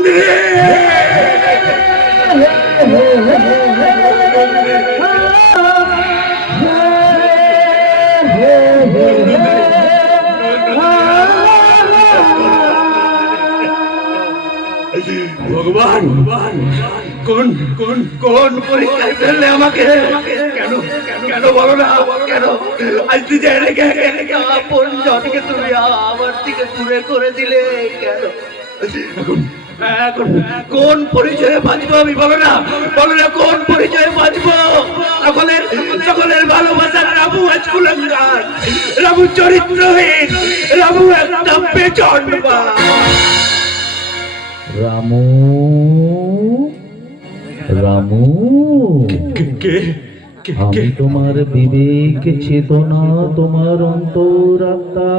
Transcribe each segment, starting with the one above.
মন্দিরে। ভগবান কোন কোন কোন পরীক্ষায় ফেললে আমাকে? কেন কেন বলো না? কেন আজ তুই রেখে আপন জনকে তুমি আমার থেকে দূরে করে দিলে কেন? এখন এখন কোন পরিচয়ে বাঁচবো আমি? বলো না কোন পরিচয়ে বাঁচবো? সকলের সকলের ভালোবাসার রামু আজ কুলাঙ্গার, রামু চরিত্রহীন, রামু একটা পেছন। রামু রামু, আমি তোমার বিবেক চেতনা, তোমার অন্তরাত্মা।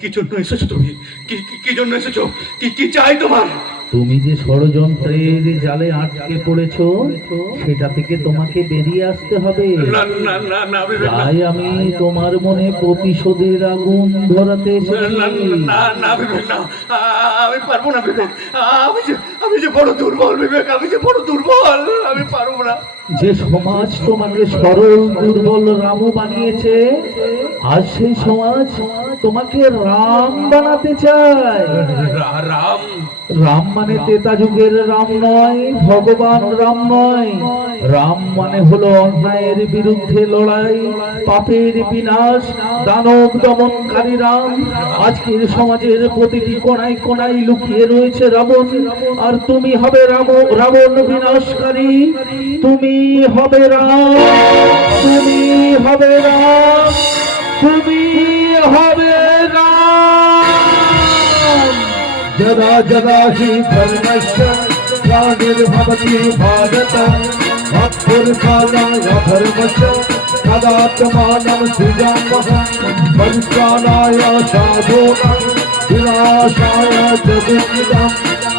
কি জন্য এসেছো তুমি? কি জন্য এসেছো? কি চাই তোমার? তুমি যে ষড়যন্ত্রের জালে আটকে পড়েছো, সেটা থেকে তোমাকে বেরিয়ে আসতে হবে। তাই আমি তোমার মনে প্রতিশোধের আগুন ধরাতে এসেছি। আমি পারবো না বিবেক, আমি যে বড় দুর্বল বিবেক, আমি যে বড় দুর্বল, আমি পারবো না। যে সমাজ তোমাকে সরল দুর্বল রামু বানিয়েছে, আজ সেই সমাজ তোমাকে রাম বানাতে চায়। রাম রাম মানে তেতা যুগের রাম নয়, ভগবান রাম নয়। রাম মানে হলো অন্যায়ের বিরুদ্ধে লড়াই, পাপের বিনাশ, দানব দমনকারী রাম। আজকের সমাজের প্রতিটি কোণায় কোণায় লুকিয়ে রয়েছে রাবণ, আর তুমি হবে রাবণ বিনাশকারী। তুমি হবে রাম, তুমি হবে রাম, তুমি হবে রাম। जदा जदा हि धर्मस्य ग्लानिर्भवति भारत, भक्तिर्कालाय धर्मस्य तदात्मानं सृजामः। परित्राणाय साधूनां विनाशाय च दुष्कृतां,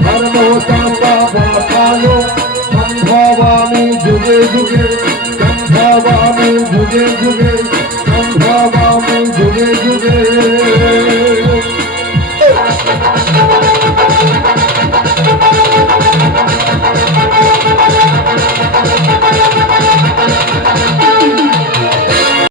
धर्मो संस्थापनाय सम्भवामि जुगे जुगे, सम्भवामि जुगे जुगे।